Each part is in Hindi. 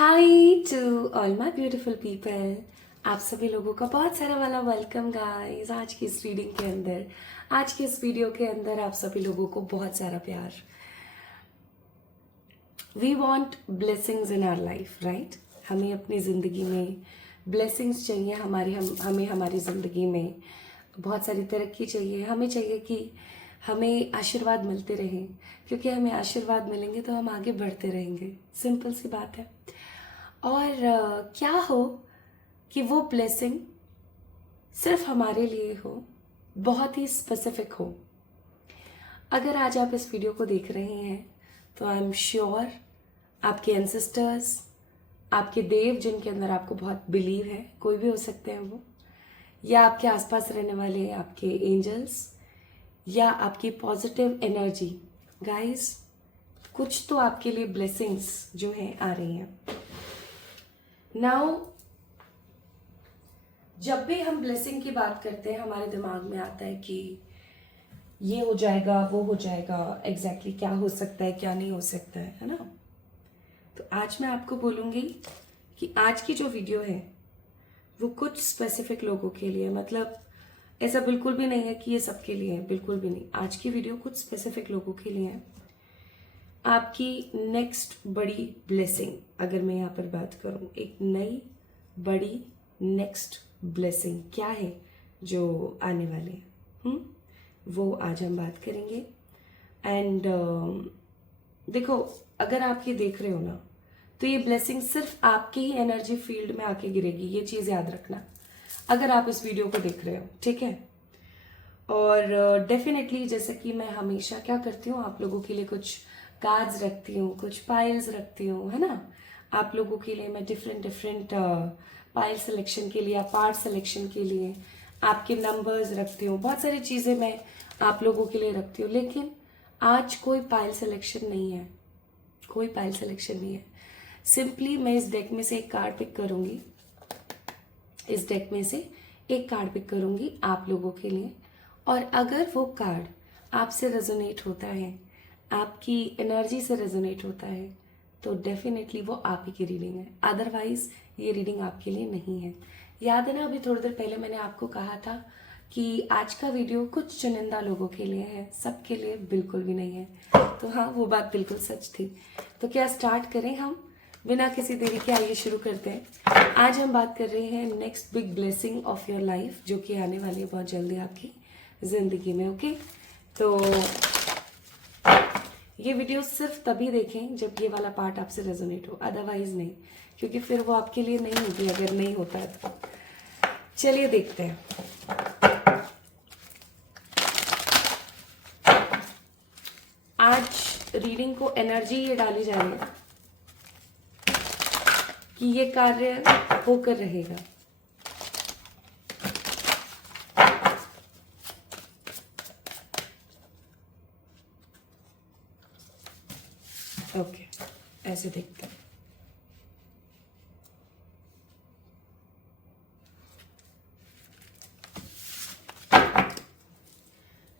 Hi to all my beautiful people. आप सभी लोगों का बहुत सारा वाला वेलकम गाइस। आज की इस रीडिंग के अंदर, आज के इस वीडियो के अंदर आप सभी लोगों को बहुत सारा प्यार। We want blessings in our life, right? हमें अपनी ज़िंदगी में ब्लेसिंग्स चाहिए। हमें हमारी ज़िंदगी में बहुत सारी तरक्की चाहिए। हमें चाहिए कि हमें आशीर्वाद मिलते रहें, क्योंकि हमें आशीर्वाद मिलेंगे तो हम आगे बढ़ते रहेंगे। सिंपल सी बात है। और क्या हो कि वो ब्लेसिंग सिर्फ हमारे लिए हो, बहुत ही स्पेसिफिक हो। अगर आज आप इस वीडियो को देख रहे हैं तो आई एम श्योर आपके एंसेस्टर्स, आपके देव जिनके अंदर आपको बहुत बिलीव है, कोई भी हो सकते हैं वो, या आपके आसपास रहने वाले आपके एंजल्स, या आपकी पॉजिटिव एनर्जी, गाइस, कुछ तो आपके लिए ब्लेसिंग्स जो हैं आ रही हैं। नाउ जब भी हम ब्लेसिंग की बात करते हैं हमारे दिमाग में आता है कि ये हो जाएगा, वो हो जाएगा, एग्जैक्टली क्या हो सकता है, क्या नहीं हो सकता है ना? तो आज मैं आपको बोलूंगी कि आज की जो वीडियो है वो कुछ स्पेसिफिक लोगों के लिए, मतलब ऐसा बिल्कुल भी नहीं है कि ये सबके लिए है, बिल्कुल भी नहीं। आज की वीडियो कुछ स्पेसिफिक लोगों के लिए है। आपकी नेक्स्ट बड़ी ब्लेसिंग, अगर मैं यहाँ पर बात करूँ, एक नई बड़ी नेक्स्ट ब्लेसिंग क्या है जो आने वाले हैं, वो आज हम बात करेंगे। एंड देखो, अगर आप ये देख रहे हो ना, तो ये ब्लेसिंग सिर्फ आपके ही एनर्जी फील्ड में आके गिरेगी, ये चीज़ याद रखना अगर आप इस वीडियो को देख रहे हो, ठीक है? और डेफिनेटली जैसे कि मैं हमेशा क्या करती हूँ, आप लोगों के लिए कुछ कार्ड्स रखती हूँ, कुछ पाइल्स रखती हूँ, है ना? आप लोगों के लिए मैं डिफरेंट पाइल सिलेक्शन के लिए या पार्ट सिलेक्शन के लिए आपके नंबर्स रखती हूँ, बहुत सारी चीज़ें मैं आप लोगों के लिए रखती हूँ। लेकिन आज कोई पाइल सिलेक्शन नहीं है, कोई पाइल सिलेक्शन नहीं है। सिंपली मैं इस डेक में से एक कार्ड पिक करूंगी, इस डेक में से एक कार्ड पिक करूंगी आप लोगों के लिए। और अगर वो कार्ड आपसे रेजोनेट होता है, आपकी एनर्जी से रेजोनेट होता है, तो डेफिनेटली वो आप ही की रीडिंग है। अदरवाइज ये रीडिंग आपके लिए नहीं है। याद है ना, अभी थोड़ी देर पहले मैंने आपको कहा था कि आज का वीडियो कुछ चुनिंदा लोगों के लिए है, सबके लिए बिल्कुल भी नहीं है। तो हाँ, वो बात बिल्कुल सच थी। तो क्या स्टार्ट करें हम बिना किसी देरी के? आइए शुरू करते हैं। आज हम बात कर रहे हैं next big blessing of your life, जो कि आने वाली है बहुत जल्दी आपकी जिंदगी में। ओके, तो ये वीडियो सिर्फ तभी देखें जब ये वाला पार्ट आपसे रेजोनेट हो, अदरवाइज नहीं, क्योंकि फिर वो आपके लिए नहीं होगी अगर नहीं होता है तो। चलिए देखते हैं। आज रीडिंग को एनर्जी ये डाली जा रही है कि ये कार्य होकर रहेगा। ओके, ऐसे देखते हैं।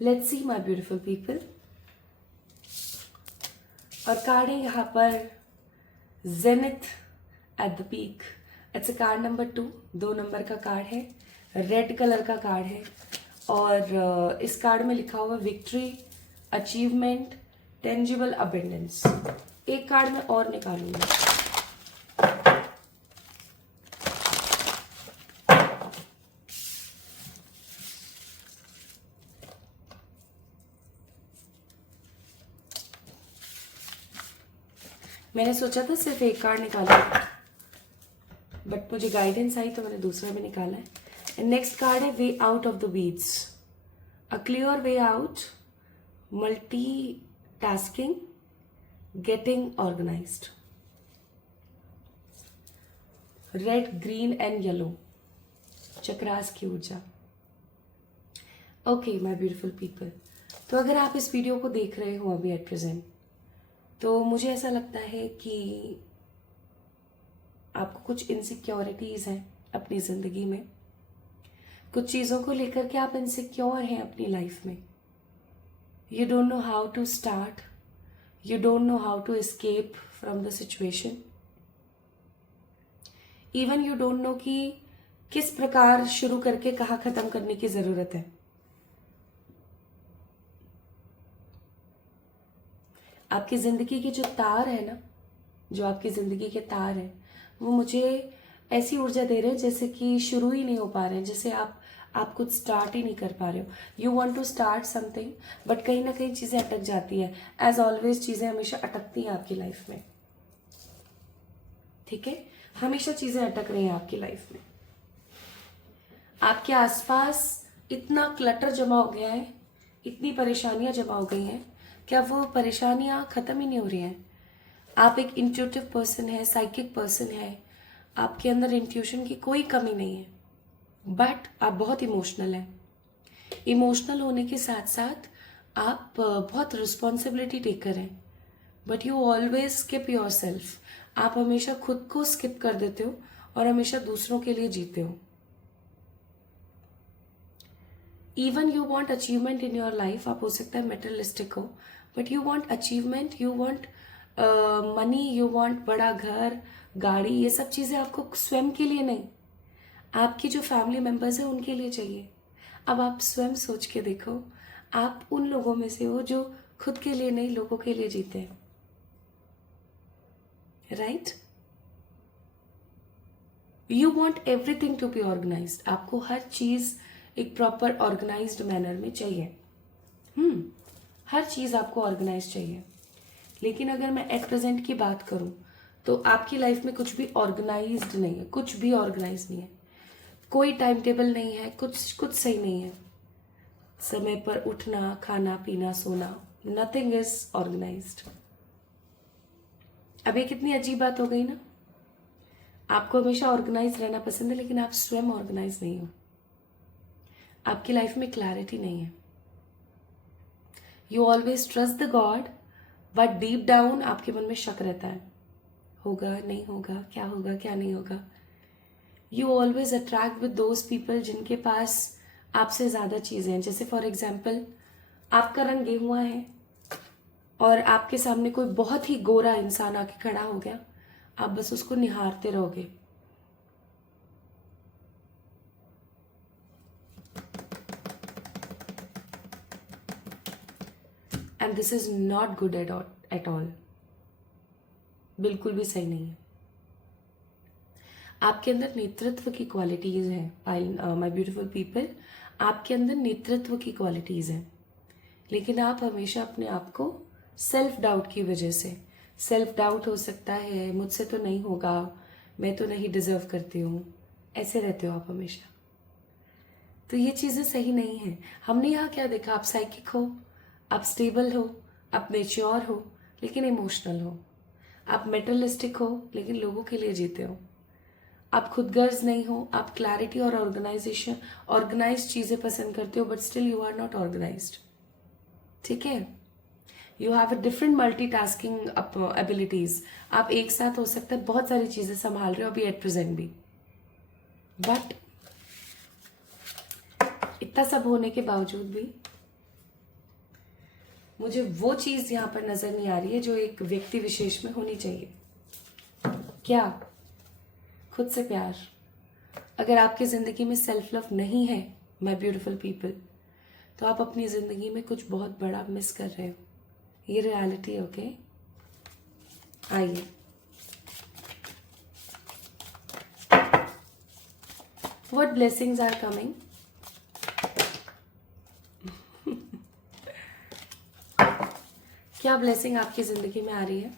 Let's see my beautiful people. और कार्ड है यहाँ पर zenith at the peak. It's a card number 2, 2 number का कार्ड है, रेड कलर का कार्ड है। और इस कार्ड में लिखा हुआ विक्ट्री, अचीवमेंट, टेंजिबल अबेंडेंस। एक कार्ड मैं और निकालूंगी। मैंने सोचा था सिर्फ एक कार्ड निकाला, बट मुझे गाइडेंस आई तो मैंने दूसरा भी निकाला है। नेक्स्ट कार्ड है way out of the weeds, a clear way out, multitasking, getting organised. Red, green and yellow, chakras की ऊर्जा। ओके माय ब्यूटीफुल पीपल, तो अगर आप इस वीडियो को देख रहे हो अभी एट प्रेजेंट, तो मुझे ऐसा लगता है कि आपको कुछ इनसिक्योरिटीज हैं अपनी जिंदगी में, कुछ चीज़ों को लेकर के आप इनसिक्योर हैं अपनी लाइफ में। You don't know how to start, you don't know how to escape from the situation. Even you don't know कि किस प्रकार शुरू करके कहाँ खत्म करने की जरूरत है। आपकी जिंदगी के जो तार है ना, जो आपकी जिंदगी के तार हैं, वो मुझे ऐसी ऊर्जा दे रहे हैं जैसे कि शुरू ही नहीं हो पा रहे हैं, जैसे आप कुछ स्टार्ट ही नहीं कर पा रहे हो। You want to start something but कहीं ना कहीं चीजें अटक जाती है। एज ऑलवेज चीजें हमेशा अटकती हैं आपकी लाइफ में, ठीक है? हमेशा चीजें अटक रही हैं आपकी लाइफ में। आपके आसपास इतना क्लटर जमा हो गया है, इतनी परेशानियां जमा हो गई हैं कि अब वो परेशानियां खत्म ही नहीं हो रही हैं। आप एक इंट्यूटिव पर्सन है, साइकिक पर्सन है, आपके अंदर इंट्यूशन की कोई कमी नहीं है, बट आप बहुत इमोशनल हैं। इमोशनल होने के साथ साथ आप बहुत रिस्पॉन्सिबिलिटी टेकर हैं, but you always skip your self. आप हमेशा खुद को स्किप कर देते हो और हमेशा दूसरों के लिए जीते हो। Even you want achievement in your life, आप हो सकता है मेटेरियलिस्टिक हो, but you want achievement, you want money, you want बड़ा घर, गाड़ी, ये सब चीजें आपको स्वयं के लिए नहीं, आपकी जो फैमिली मेंबर्स हैं उनके लिए चाहिए। अब आप स्वयं सोच के देखो, आप उन लोगों में से हो जो खुद के लिए नहीं, लोगों के लिए जीते हैं, right? You want everything to be organised, आपको हर चीज एक प्रॉपर ऑर्गेनाइज्ड मैनर में चाहिए। हर चीज आपको ऑर्गेनाइज चाहिए। लेकिन अगर मैं एट प्रेजेंट की बात करूं तो आपकी लाइफ में कुछ भी ऑर्गेनाइज्ड नहीं है, कुछ भी ऑर्गेनाइज नहीं है। कोई टाइम टेबल नहीं है, कुछ सही नहीं है। समय पर उठना, खाना पीना, सोना, नथिंग इज ऑर्गेनाइज्ड। अब ये कितनी अजीब बात हो गई ना। आपको हमेशा ऑर्गेनाइज रहना पसंद है, लेकिन आप स्वयं ऑर्गेनाइज नहीं हो। आपकी लाइफ में क्लैरिटी नहीं है। You always trust the God, but deep down आपके मन में शक रहता है, होगा नहीं होगा, क्या होगा क्या नहीं होगा। You always attract with those people जिनके पास आपसे ज्यादा चीजें हैं। जैसे फॉर एग्जाम्पल, आपका रंग गेहुआ है और आपके सामने कोई बहुत ही गोरा इंसान आके खड़ा हो गया, आप बस उसको निहारते रहोगे। And this is not good at all, बिल्कुल भी सही नहीं है। आपके अंदर नेतृत्व की क्वालिटीज हैं, माय ब्यूटीफुल पीपल, आपके अंदर नेतृत्व की क्वालिटीज हैं, लेकिन आप हमेशा अपने आप को सेल्फ डाउट की वजह से, सेल्फ डाउट हो सकता है, मुझसे तो नहीं होगा, मैं तो नहीं डिजर्व करती हूँ, ऐसे रहते हो आप हमेशा। तो ये चीजें सही नहीं है। हमने यहाँ क्या देखा, आप साइकिक हो, आप स्टेबल हो, आप मेच्योर हो, लेकिन इमोशनल हो। आप मेटेरियलिस्टिक हो, लेकिन लोगों के लिए जीते हो। आप खुदगर्ज नहीं हो, आप क्लैरिटी और ऑर्गेनाइज चीजें पसंद करते हो, but still you are not organised, ठीक है? You have a different multitasking abilities. आप एक साथ हो सकता है बहुत सारी चीजें संभाल रहे हो अभी एट प्रेजेंट भी, बट इतना सब होने के बावजूद भी मुझे वो चीज यहां पर नजर नहीं आ रही है जो एक व्यक्ति विशेष में होनी चाहिए। क्या? खुद से प्यार। अगर आपकी जिंदगी में सेल्फ लव नहीं है माय ब्यूटीफुल पीपल, तो आप अपनी जिंदगी में कुछ बहुत बड़ा मिस कर रहे हो। ये रियलिटी, ओके? आइए, व्हाट ब्लेसिंग्स आर कमिंग? क्या ब्लेसिंग आपकी जिंदगी में आ रही है?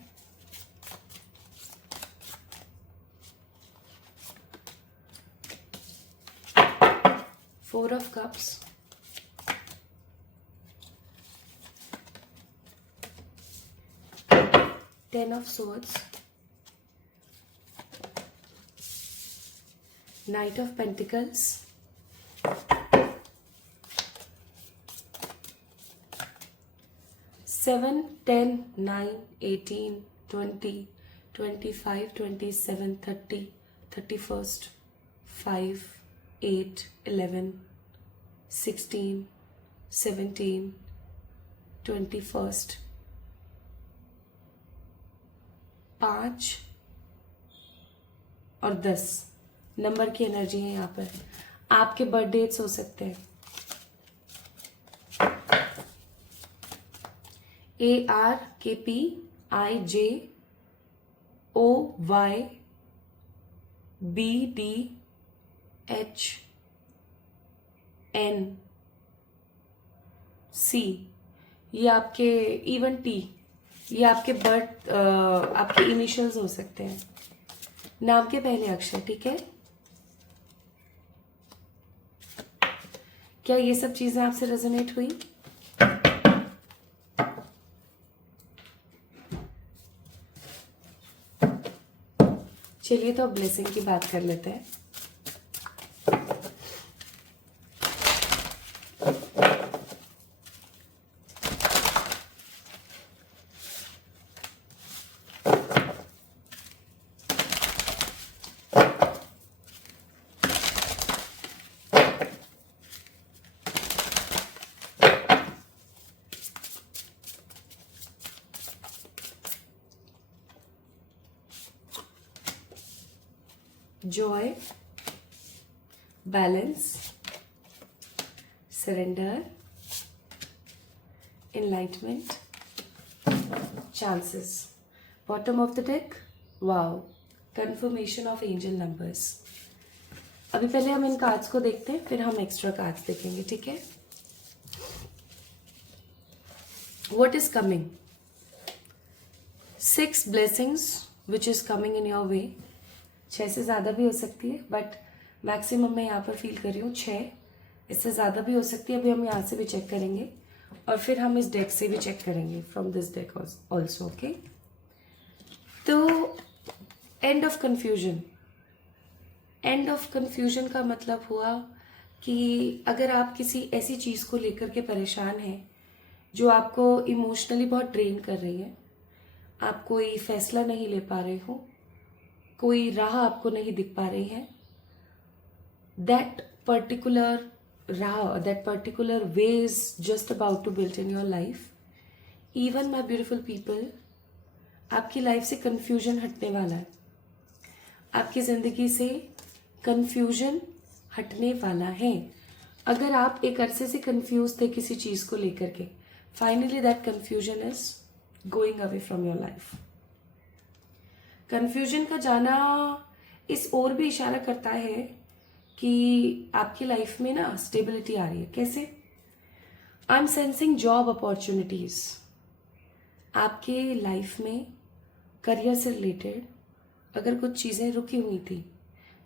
Four of cups, ten of swords, night of pentacles, 7, 10, 9, 18, 20, 25, 27, 30, 31st, 5, 8, 11, 16, 17, 21st, 5, और 10 नंबर की एनर्जी है यहाँ पर। आपके बर्थ डेट्स हो सकते हैं, ARKPIJOYBDHNC, ये आपके इवन टी, ये आपके आपके इनिशियल्स हो सकते हैं, नाम के पहले अक्षर। ठीक है, क्या ये सब चीजें आपसे रेजोनेट हुई? चलिए तो अब ब्लेसिंग की बात कर लेते हैं। Joy, balance, surrender, enlightenment, chances. Bottom of the deck, wow, confirmation of angel numbers. अभी पहले हम इन कार्ड्स को देखते हैं, फिर हम एक्स्ट्रा कार्ड्स देखेंगे। ठीक है, what is coming? 6 blessings which is coming in your way. 6 से ज़्यादा भी हो सकती है, बट मैक्सिमम मैं यहाँ पर फील कर रही हूँ 6। इससे ज़्यादा भी हो सकती है। अभी हम यहाँ से भी चेक करेंगे और फिर हम इस डेक से भी चेक करेंगे, from this deck also. Okay, तो end of confusion. End of confusion का मतलब हुआ कि अगर आप किसी ऐसी चीज़ को लेकर के परेशान हैं जो आपको इमोशनली बहुत ड्रेन कर रही है, आप कोई फैसला नहीं ले पा रहे हो, कोई राह आपको नहीं दिख पा रही है, दैट पर्टिकुलर राह, that particular way is just about to build in your life. Even my beautiful people, आपकी लाइफ से कंफ्यूजन हटने वाला है। आपकी जिंदगी से कंफ्यूजन हटने वाला है। अगर आप एक अरसे से कंफ्यूज थे किसी चीज को लेकर के, finally that confusion is going away from your life. Confusion का जाना इस ओर भी इशारा करता है कि आपकी लाइफ में ना स्टेबिलिटी आ रही है। कैसे? आई एम सेंसिंग जॉब अपॉर्चुनिटीज। आपके लाइफ में करियर से रिलेटेड अगर कुछ चीज़ें रुकी हुई थी,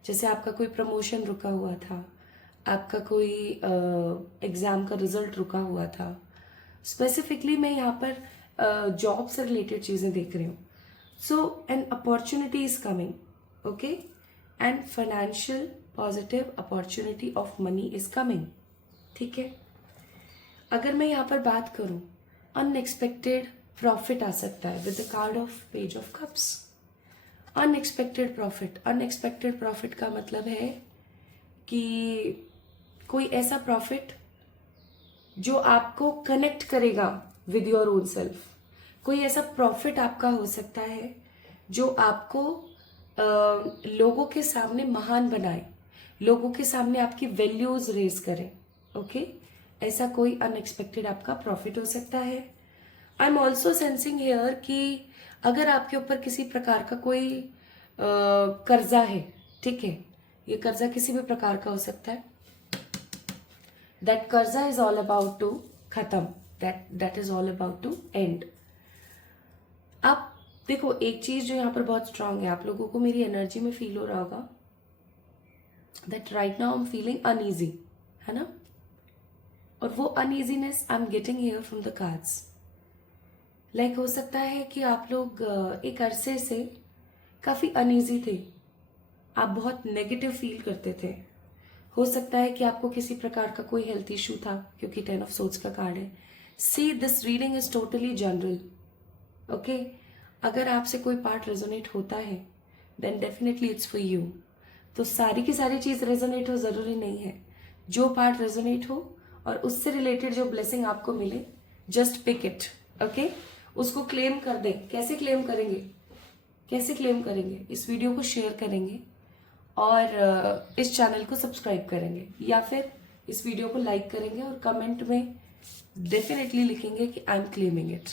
जैसे आपका कोई प्रमोशन रुका हुआ था, आपका कोई एग्ज़ाम का रिजल्ट रुका हुआ था, स्पेसिफिकली मैं यहाँ पर जॉब से रिलेटेड चीज़ें देख रही हूँ। So an opportunity is coming, okay, and financial positive opportunity of money is coming. ठीक है, अगर मैं यहाँ पर बात करूँ, अनएक्सपेक्टेड प्रॉफिट आ सकता है with the card of page of cups. Unexpected profit, unexpected profit का मतलब है कि कोई ऐसा प्रॉफिट जो आपको कनेक्ट करेगा विद योर ओन सेल्फ। कोई ऐसा प्रॉफिट आपका हो सकता है जो आपको लोगों के सामने महान बनाए, लोगों के सामने आपकी वैल्यूज रेज करे। ओके, ऐसा कोई अनएक्सपेक्टेड आपका प्रॉफिट हो सकता है। I am also sensing here कि अगर आपके ऊपर किसी प्रकार का कोई कर्जा है, ठीक है, ये कर्जा किसी भी प्रकार का हो सकता है, दैट कर्जा इज ऑल अबाउट टू खत्म, that is all about to end. आप देखो, एक चीज जो यहाँ पर बहुत स्ट्रांग है, आप लोगों को मेरी एनर्जी में फील हो रहा होगा that right now I am feeling uneasy, है ना? और वो uneasiness I am getting here from the cards. Like हो सकता है कि आप लोग एक अरसे से काफी अनईजी थे, आप बहुत नेगेटिव फील करते थे। हो सकता है कि आपको किसी प्रकार का कोई हेल्थ इशू था, क्योंकि 10 ऑफ सोर्ड्स का कार्ड है। See, this reading is totally general, okay. अगर आपसे कोई पार्ट रेजोनेट होता है then definitely it's for you. तो सारी की सारी चीज रेजोनेट हो जरूरी नहीं है। जो पार्ट रेजोनेट हो और उससे रिलेटेड जो ब्लेसिंग आपको मिले, जस्ट पिक इट, ओके। उसको क्लेम कर दे। कैसे क्लेम करेंगे? कैसे क्लेम करेंगे? इस वीडियो को शेयर करेंगे, और इस चैनल को सब्सक्राइब करेंगे, या फिर इस वीडियो को लाइक करेंगे और कमेंट में डेफिनेटली लिखेंगे कि आई एम क्लेमिंग इट।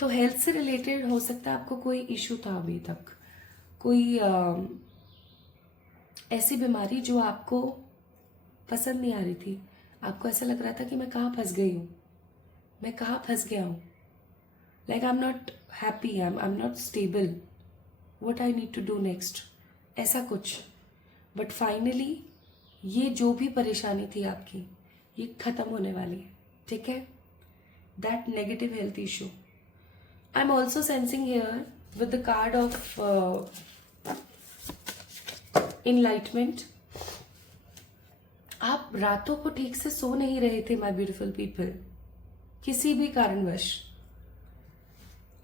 तो हेल्थ से रिलेटेड हो सकता है आपको कोई इशू था अभी तक, कोई ऐसी बीमारी जो आपको पसंद नहीं आ रही थी, आपको ऐसा लग रहा था कि मैं कहाँ फंस गई हूँ, मैं कहाँ फंस गया हूँ, like I am not happy, I am not stable, what I need to do next, ऐसा कुछ। बट फाइनली ये जो भी परेशानी थी आपकी, ये खत्म होने वाली है, ठीक है। That negative health issue I am also sensing here with the card of enlightenment. आप रातों को ठीक से सो नहीं रहे थे माय ब्यूटीफुल पीपल, किसी भी कारणवश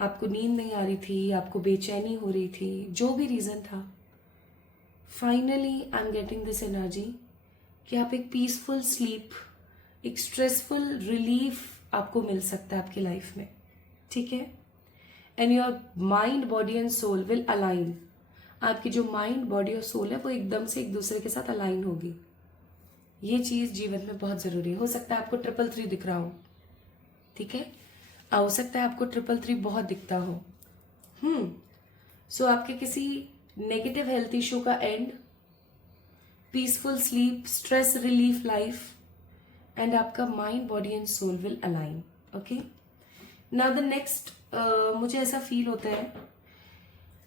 आपको नींद नहीं आ रही थी, आपको बेचैनी हो रही थी, जो भी रीजन था, finally I am getting this energy कि आप एक पीसफुल स्लीप, एक स्ट्रेसफुल रिलीफ आपको मिल सकता है आपकी लाइफ में, ठीक है। And your mind, body and soul will align. आपकी जो माइंड, बॉडी और सोल है वो एकदम से एक दूसरे के साथ अलाइन होगी। ये चीज जीवन में बहुत जरूरी है। हो सकता है आपको 333 दिख रहा हो, ठीक है, हो सकता है आपको 333 बहुत दिखता हो। सो आपके किसी नेगेटिव हेल्थ इशू का end, peaceful sleep, stress relief life, and आपका mind, body and soul will align. Okay, now the next, मुझे ऐसा फील होता है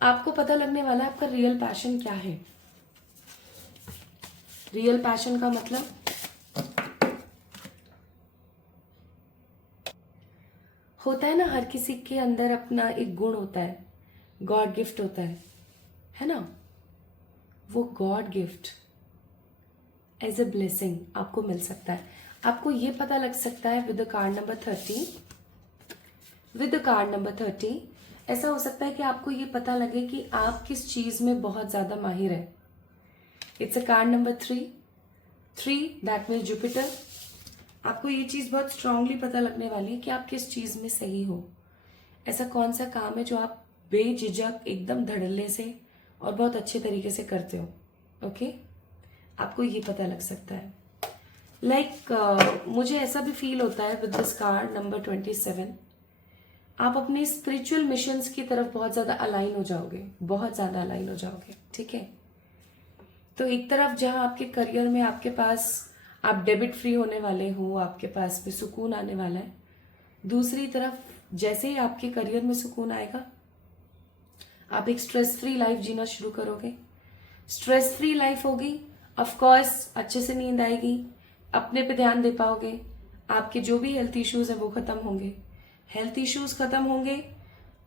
आपको पता लगने वाला है आपका रियल पैशन क्या है। रियल पैशन का मतलब होता है ना, हर किसी के अंदर अपना एक गुण होता है, गॉड गिफ्ट होता है ना। वो God gift as a blessing आपको मिल सकता है। आपको ये पता लग सकता है with the card number 30, with the card number 30 ऐसा हो सकता है कि आपको ये पता लगे कि आप किस चीज में बहुत ज्यादा माहिर है। It's a card number 3 that means Jupiter. आपको ये चीज बहुत स्ट्रांगली पता लगने वाली है कि आप किस चीज में सही हो। ऐसा कौन सा काम है जो आप बेझिझक एकदम धड़ल्ले से और बहुत अच्छे तरीके से करते हो। ओके, आपको ये पता लग सकता है। मुझे ऐसा भी फील होता है विद दिस कार्ड नंबर 27, आप अपनी स्पिरिचुअल मिशंस की तरफ बहुत ज्यादा अलाइन हो जाओगे, बहुत ज्यादा अलाइन हो जाओगे, ठीक है। तो एक तरफ जहां आपके करियर में आपके पास आप डेबिट फ्री होने वाले हो, आपके पास में सुकून आने वाला है। दूसरी तरफ जैसे ही आपके करियर में सुकून आएगा, आप एक स्ट्रेस फ्री लाइफ जीना शुरू करोगे। स्ट्रेस फ्री लाइफ होगी, ऑफ कोर्स अच्छे से नींद आएगी, अपने पे ध्यान दे पाओगे, आपके जो भी हेल्थ इश्यूज है वो खत्म होंगे। हेल्थ इश्यूज खत्म होंगे,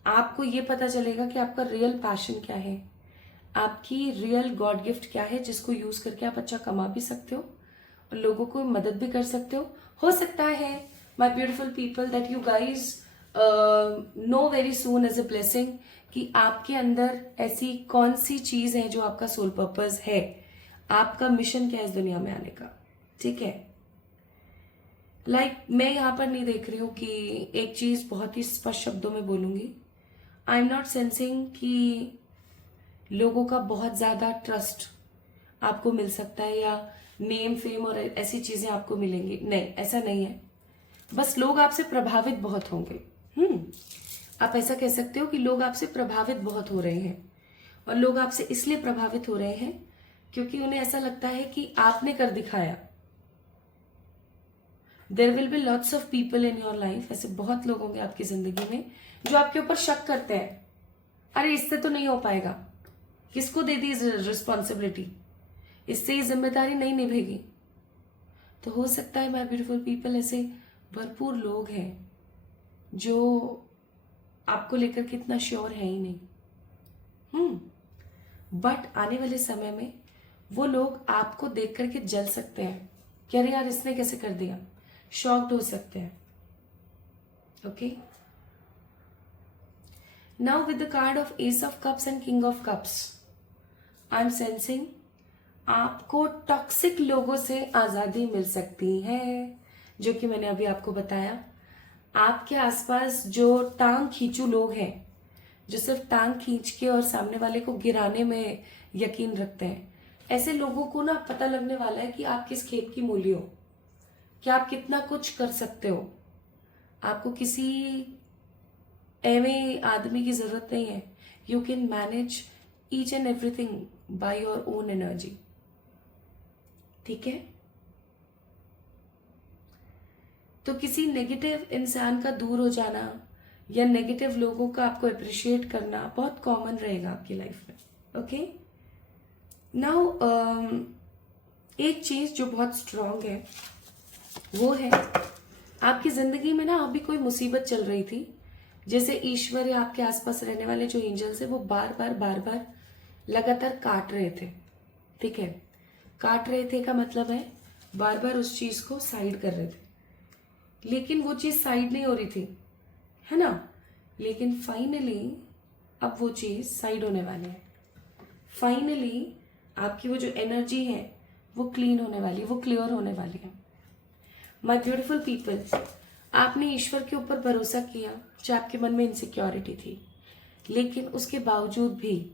आपको ये पता चलेगा कि आपका रियल पैशन क्या है, आपकी रियल गॉड गिफ्ट क्या है, जिसको यूज करके आप अच्छा कमा भी सकते हो और लोगों को मदद भी कर सकते हो। हो सकता है my beautiful people that you guys know very soon as a blessing कि आपके अंदर ऐसी कौन सी चीज है जो आपका सोल पर्पस है, आपका मिशन क्या है इस दुनिया में आने का, ठीक है। मैं यहां पर नहीं देख रही हूं कि एक चीज बहुत ही स्पष्ट शब्दों में बोलूंगी, आई एम नॉट सेंसिंग कि लोगों का बहुत ज्यादा ट्रस्ट आपको मिल सकता है या नेम फेम और ऐसी चीजें आपको मिलेंगी, नहीं, ऐसा नहीं है। बस लोग आपसे प्रभावित बहुत होंगे। आप ऐसा कह सकते हो कि लोग आपसे प्रभावित बहुत हो रहे हैं, और लोग आपसे इसलिए प्रभावित हो रहे हैं क्योंकि उन्हें ऐसा लगता है कि आपने कर दिखाया। There will be lots of people in your life, ऐसे बहुत लोग होंगे आपकी जिंदगी में जो आपके ऊपर शक करते हैं, अरे इससे तो नहीं हो पाएगा, किसको दे दी रिस्पॉन्सिबिलिटी, इससे ये जिम्मेदारी नहीं निभेगी। तो हो सकता है माय ब्यूटीफुल पीपल ऐसे भरपूर लोग हैं जो आपको लेकर के इतना श्योर है ही नहीं। बट आने वाले समय में वो लोग आपको देख करके जल सकते हैं कि अरे यार इसने कैसे कर दिया, शॉक्ड हो सकते हैं। Okay, now with the card of S of cups and king of cups, I am sensing आपको टॉक्सिक लोगों से आजादी मिल सकती है, जो कि मैंने अभी आपको बताया। आपके आसपास जो टांग खींचू लोग हैं, जो सिर्फ टांग खींच के और सामने वाले को गिराने में यकीन रखते हैं। ऐसे लोगों को ना पता लगने वाला है कि आप किस खेत की मूली हो, कि आप कितना कुछ कर सकते हो। आपको किसी एवे आदमी की जरूरत नहीं है। You can manage each and everything by your own energy. ठीक है, तो किसी नेगेटिव इंसान का दूर हो जाना या नेगेटिव लोगों का आपको अप्रिशिएट करना बहुत कॉमन रहेगा आपकी लाइफ में। ओके, नाउ एक चीज जो बहुत स्ट्रांग है वो है, आपकी जिंदगी में ना अभी कोई मुसीबत चल रही थी, जैसे ईश्वर या आपके आसपास रहने वाले जो एंजल्स है वो बार बार लगातार काट रहे थे। ठीक है, काट रहे थे का मतलब है बार बार उस चीज को साइड कर रहे थे, लेकिन वो चीज साइड नहीं हो रही थी, है ना। लेकिन फाइनली अब वो चीज साइड होने वाली है। फाइनली आपकी वो जो एनर्जी है वो क्लीन होने वाली है, वो क्लियर होने वाली है। माय ब्यूटीफुल पीपल, आपने ईश्वर के ऊपर भरोसा किया, चाहे आपके मन में इनसिक्योरिटी थी, लेकिन उसके बावजूद भी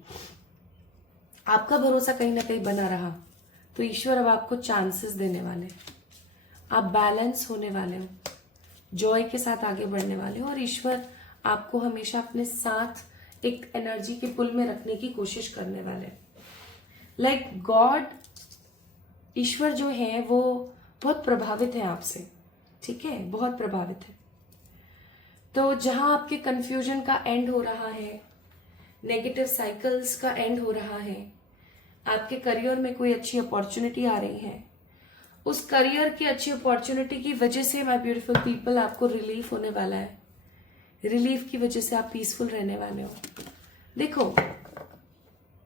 आपका भरोसा कहीं ना कहीं बना रहा, तो ईश्वर अब आपको चांसेस देने वाले हैं। आप बैलेंस होने वाले हो, जॉय के साथ आगे बढ़ने वाले हो, और ईश्वर आपको हमेशा अपने साथ एक एनर्जी के पुल में रखने की कोशिश करने वाले हैं। लाइक गॉड, ईश्वर जो है वो बहुत प्रभावित है आपसे। ठीक है, बहुत प्रभावित है। तो जहां आपके कंफ्यूजन का एंड हो रहा है, नेगेटिव साइकिल्स का एंड हो रहा है, आपके करियर में कोई अच्छी अपॉर्चुनिटी आ रही है, उस करियर की अच्छी अपॉर्चुनिटी की वजह से माय ब्यूटीफुल पीपल आपको रिलीफ होने वाला है। रिलीफ की वजह से आप पीसफुल रहने वाले हो। देखो,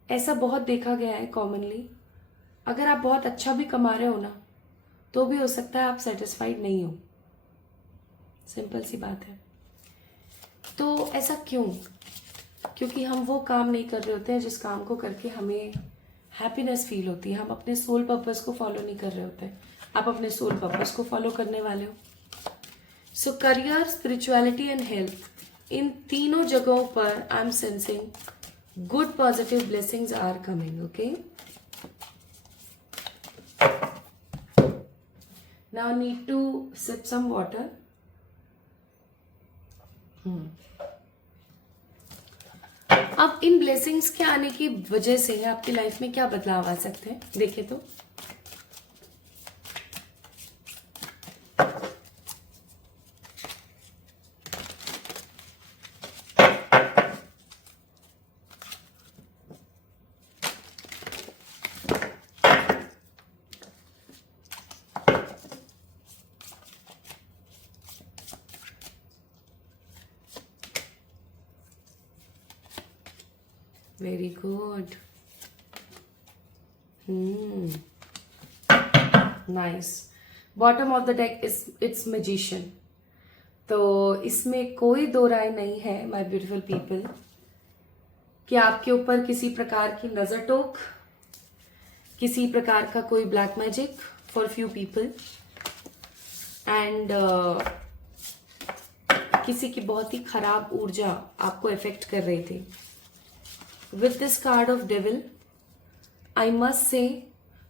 ऐसा बहुत देखा गया है कॉमनली, अगर आप बहुत अच्छा भी कमा रहे हो ना, तो भी हो सकता है आप सेटिस्फाइड नहीं हो। सिंपल सी बात है। तो ऐसा क्यों? क्योंकि हम वो काम नहीं कर रहे होते हैं जिस काम को करके हमें हैप्पीनेस फील होती है। हम अपने सोल पर्पस को फॉलो नहीं कर रहे होते। आप अपने सोल पर्पस को फॉलो करने वाले हो। So career, spirituality and health, इन तीनों जगहों पर I am sensing good positive blessings are coming. Okay, now need to sip some water. अब इन ब्लेसिंग्स के आने की वजह से आपकी लाइफ में क्या बदलाव आ सकते हैं, देखिए तो। Very good, nice. Bottom of the deck is it's magician. तो इसमें कोई दो राय नहीं है माय ब्यूटीफुल पीपल कि आपके ऊपर किसी प्रकार की नजर टोक, किसी प्रकार का कोई black magic for few people, and किसी की बहुत ही खराब ऊर्जा आपको इफेक्ट कर रही थी। With this card of devil, I must say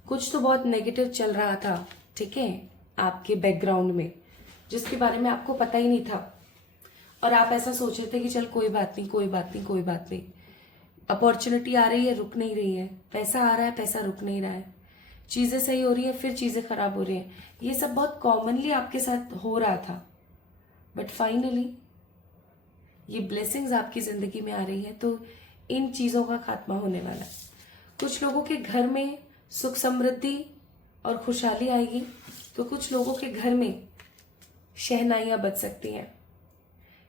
कुछ तो बहुत नेगेटिव चल रहा था, ठीक है, आपके बैकग्राउंड में, जिसके बारे में आपको पता ही नहीं था, और आप ऐसा सोच रहे थे कि चल कोई बात नहीं, कोई बात नहीं, कोई बात नहीं। अपॉर्चुनिटी आ रही है, रुक नहीं रही है, पैसा आ रहा है, पैसा रुक नहीं रहा है, चीजें सही हो रही है, फिर चीजें खराब हो रही है। ये सब बहुत कॉमनली आपके साथ हो रहा था, बट फाइनली ये ब्लेसिंग्स आपकी जिंदगी में आ रही है, तो इन चीजों का खात्मा होने वाला है। कुछ लोगों के घर में सुख समृद्धि और खुशहाली आएगी, तो कुछ लोगों के घर में शहनाइयां बज सकती हैं।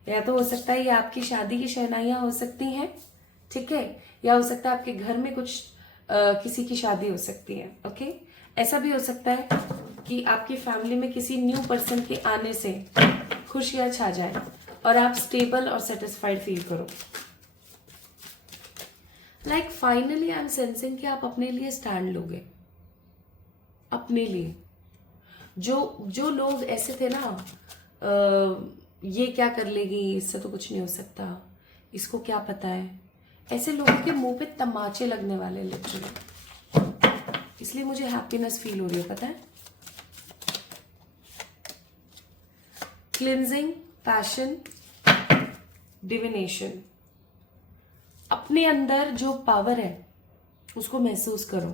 या तो हो सकता है ये आपकी शादी की शहनाइयां हो सकती हैं, ठीक है, या हो सकता है आपके घर में कुछ किसी की शादी हो सकती है। ओके, ऐसा भी हो सकता है कि आपकी फैमिली में किसी न्यू पर्सन के आने से खुशियां छा जाए और आप स्टेबल और सेटिस्फाइड फील करो। Like finally I am sensing कि आप अपने लिए स्टैंड लोगे, अपने लिए। जो लोग ऐसे थे ना, ये क्या कर लेगी, इससे तो कुछ नहीं हो सकता, इसको क्या पता है। ऐसे लोगों के मुंह पे तमाचे लगने वाले लिटरली, इसलिए मुझे हैप्पीनेस फील हो रही है, पता है। Cleansing, passion, divination. अपने अंदर जो पावर है उसको महसूस करो।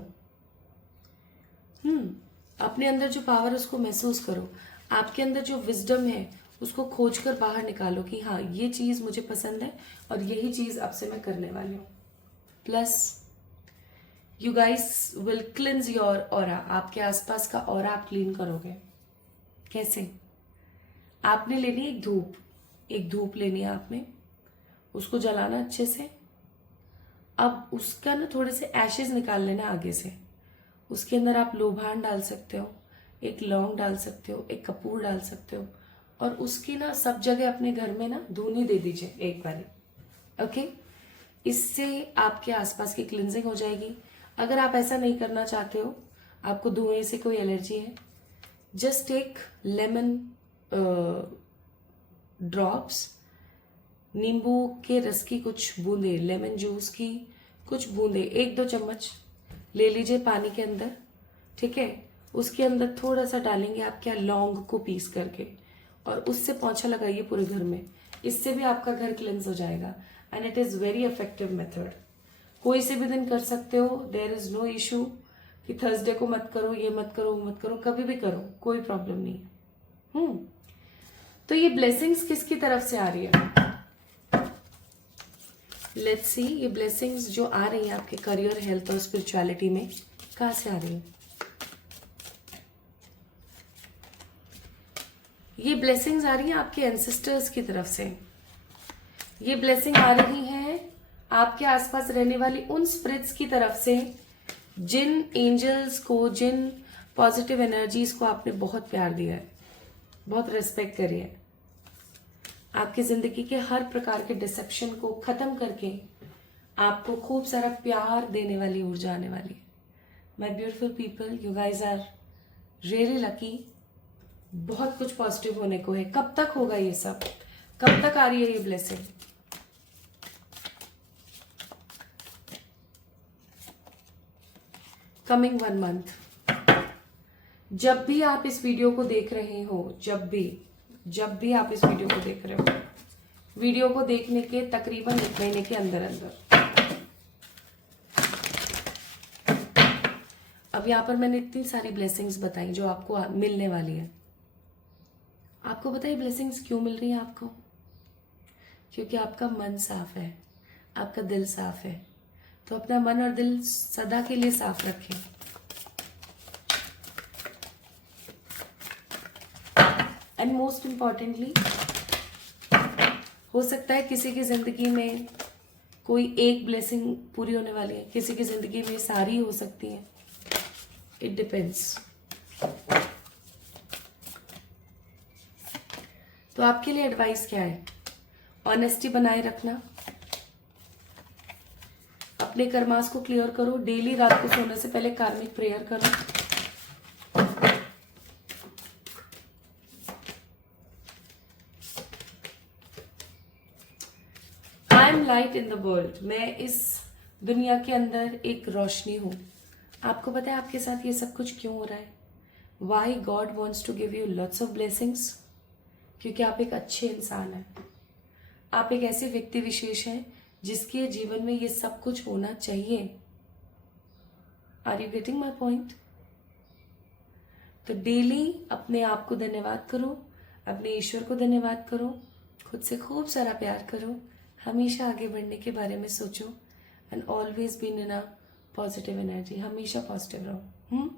अपने अंदर जो पावर है उसको महसूस करो। आपके अंदर जो विजडम है उसको खोज कर बाहर निकालो कि हाँ, ये चीज मुझे पसंद है और यही चीज अब से मैं करने वाली हूं। Plus you guys will cleanse your aura. आपके आसपास का ऑरा आप क्लीन करोगे। कैसे? आपने लेनी एक धूप लेनी है आपने, उसको जलाना अच्छे से। अब उसका ना थोड़े से एशेज निकाल लेना आगे से। उसके अंदर आप लोबान डाल सकते हो, एक लौंग डाल सकते हो, एक कपूर डाल सकते हो, और उसकी ना सब जगह अपने घर में ना धूनी दे दीजिए एक बार। ओके, इससे आपके आसपास की क्लिनजिंग हो जाएगी। अगर आप ऐसा नहीं करना चाहते हो, आपको धुएं से कोई एलर्जी है, जस्ट टेक लेमन ड्रॉप्स, नींबू के रस की कुछ बूंदे, लेमन जूस की कुछ बूंदे, 1-2 चम्मच ले लीजिए पानी के अंदर। ठीक है, उसके अंदर थोड़ा सा डालेंगे आप क्या, लौंग को पीस करके, और उससे पोंछा लगाइए पूरे घर में। इससे भी आपका घर क्लिंस हो जाएगा and it is very effective method. कोई से भी दिन कर सकते हो, देयर इज नो इशू कि थर्सडे को मत करो, ये मत करो, वो मत करो, कभी भी करो, कोई प्रॉब्लम नहीं है। तो ये ब्लेसिंग्स किसकी तरफ से आ रही है? लेट्स सी, ये ब्लेसिंग्स जो आ रही है आपके करियर, हेल्थ और स्पिरिचुअलिटी में, कहां से आ रही है? ये ब्लेसिंग्स आ रही हैं आपके एंसेस्टर्स की तरफ से। ये ब्लेसिंग आ रही है आपके आसपास रहने वाली उन स्पिरिट्स की तरफ से जिन एंजल्स को, जिन पॉजिटिव एनर्जीज को आपने बहुत प्यार दिया है, बहुत रिस्पेक्ट करी है। आपकी जिंदगी के हर प्रकार के डिसेप्शन को खत्म करके आपको खूब सारा प्यार देने वाली ऊर्जा आने वाली है। My beautiful people, you guys are really lucky. बहुत कुछ पॉजिटिव होने को है। कब तक होगा ये सब? कब तक आ रही है ये ब्लेसिंग? Coming 1 month. जब भी आप इस वीडियो को देख रहे हो, जब भी आप इस वीडियो को देख रहे हो, वीडियो को देखने के तकरीबन 1 महीने के अंदर अब यहाँ पर मैंने इतनी सारी ब्लेसिंग्स बताई जो आपको मिलने वाली है। आपको पता है ब्लेसिंग्स क्यों मिल रही है आपको? क्योंकि आपका मन साफ है, आपका दिल साफ है। तो अपना मन और दिल सदा के लिए साफ रखें। एंड मोस्ट इंपॉर्टेंटली, हो सकता है किसी की जिंदगी में कोई एक ब्लेसिंग पूरी होने वाली है, किसी की जिंदगी में सारी हो सकती है। It depends. तो आपके लिए एडवाइस क्या है? ऑनेस्टी बनाए रखना, अपने कर्मास को क्लियर करो, डेली रात को सोने से पहले कार्मिक प्रेयर करो। I am light in the world. मैं इस दुनिया के अंदर एक रोशनी हूं। आपको पता है आपके साथ ये सब कुछ क्यों हो रहा है? Why God wants to give you lots of blessings? क्योंकि आप एक अच्छे इंसान हैं। आप एक ऐसे व्यक्ति विशेष हैं जिसके जीवन में ये सब कुछ होना चाहिए। Are you getting my point? तो डेली अपने आप को धन्यवाद करो, अपने ईश्वर को धन्यवाद करो, खुद से खूब सारा प्यार करो, हमेशा आगे बढ़ने के बारे में सोचो and always be in a positive energy. हमेशा पॉजिटिव रहो।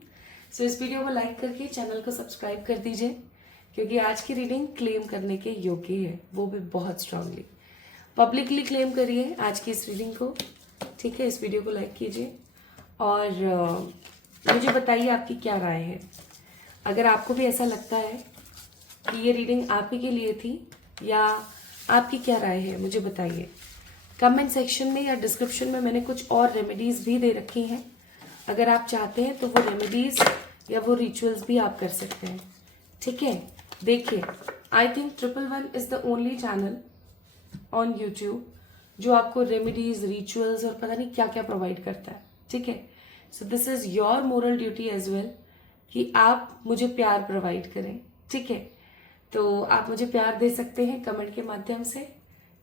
सो इस वीडियो को लाइक करके चैनल को सब्सक्राइब कर दीजिए, क्योंकि आज की रीडिंग क्लेम करने के योग्य है, वो भी बहुत स्ट्रांगली। पब्लिकली क्लेम करिए आज की इस रीडिंग को। ठीक है, इस वीडियो को लाइक कीजिए और मुझे बताइए आपकी क्या राय है। अगर आपको भी ऐसा लगता है कि ये रीडिंग आप ही के लिए थी, या आपकी क्या राय है मुझे बताइए। कमेंट सेक्शन में या डिस्क्रिप्शन में मैंने कुछ और रेमेडीज भी दे रखी हैं। अगर आप चाहते हैं तो वो रेमेडीज या वो रिचुअल्स भी आप कर सकते हैं। ठीक है, देखिए, I think 111 is the only channel on YouTube जो आपको रेमेडीज, रिचुअल्स और पता नहीं क्या क्या प्रोवाइड करता है, ठीक है। So this is your moral duty as well कि आप मुझे प्यार प्रोवाइड करें, ठीक है। तो आप मुझे प्यार दे सकते हैं कमेंट के माध्यम से,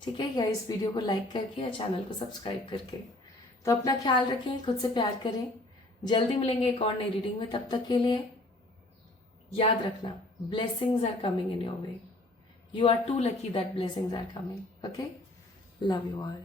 ठीक है, या इस वीडियो को लाइक करके या चैनल को सब्सक्राइब करके। तो अपना ख्याल रखें, खुद से प्यार करें। जल्दी मिलेंगे एक और नई रीडिंग में, तब तक के लिए याद रखना, blessings are coming in your way. You are too lucky that blessings are coming. Okay? Love you all.